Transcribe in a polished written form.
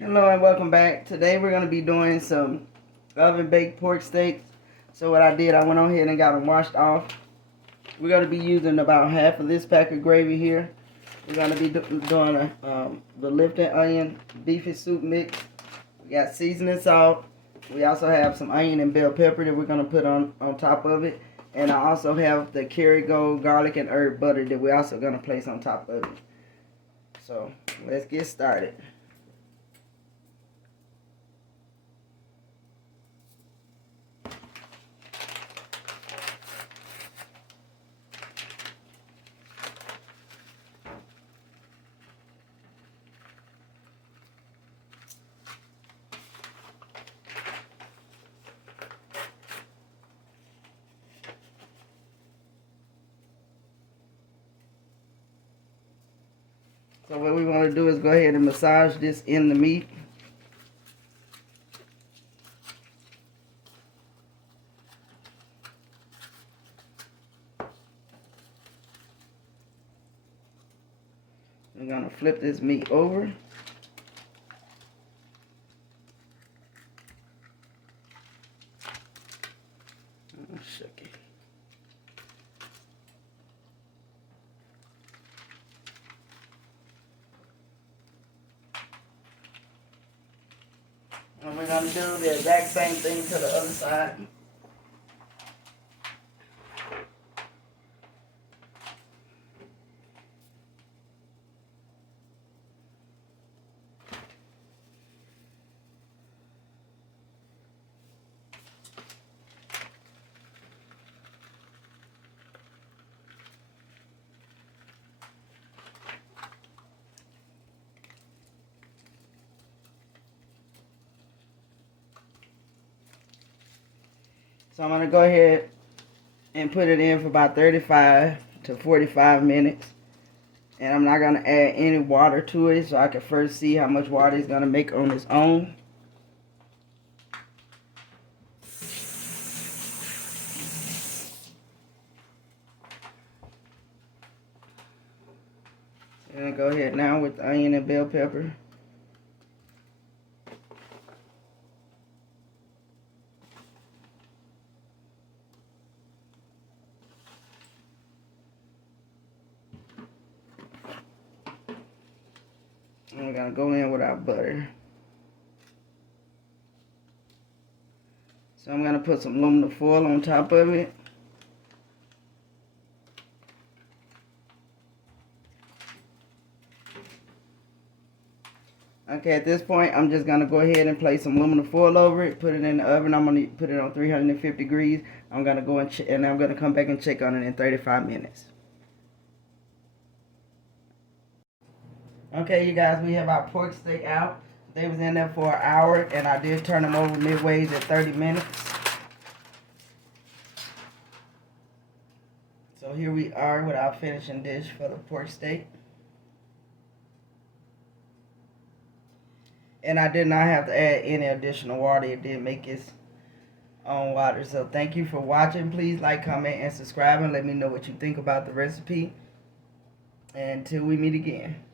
Hello and welcome back. Today we're going to be doing some oven baked pork steaks. So what I did, I went on ahead and got them washed off. We're going to be using about half of this pack of gravy here. We're going to be doing the lifted onion beefy soup mix. We got seasoning salt. We also have some onion and bell pepper that we're going to put on top of it. And I also have the Kerrygold garlic and herb butter that we're also going to place on top of it. So let's get started. So what we want to do is go ahead and massage this in the meat. We're going to flip this meat over. Oh, shucky. And we're going to do the exact same thing to the other side. So I'm going to go ahead and put it in for about 35 to 45 minutes. And I'm not going to add any water to it, so I can first see how much water it's going to make on its own. I'm going to go ahead now with the onion and bell pepper. And we're going to go in with our butter. So I'm going to put some aluminum foil on top of it. Okay, at this point, I'm just going to go ahead and place some aluminum foil over it, put it in the oven. I'm going to put it on 350 degrees. I'm going to go and I'm going to come back and check on it in 35 minutes. Okay, you guys, we have our pork steak out. They was in there for an hour, and I did turn them over midways at 30 minutes. So here we are with our finishing dish for the pork steak. And I did not have to add any additional water. It did make its own water. So thank you for watching. Please like, comment, and subscribe, and let me know what you think about the recipe. And until we meet again.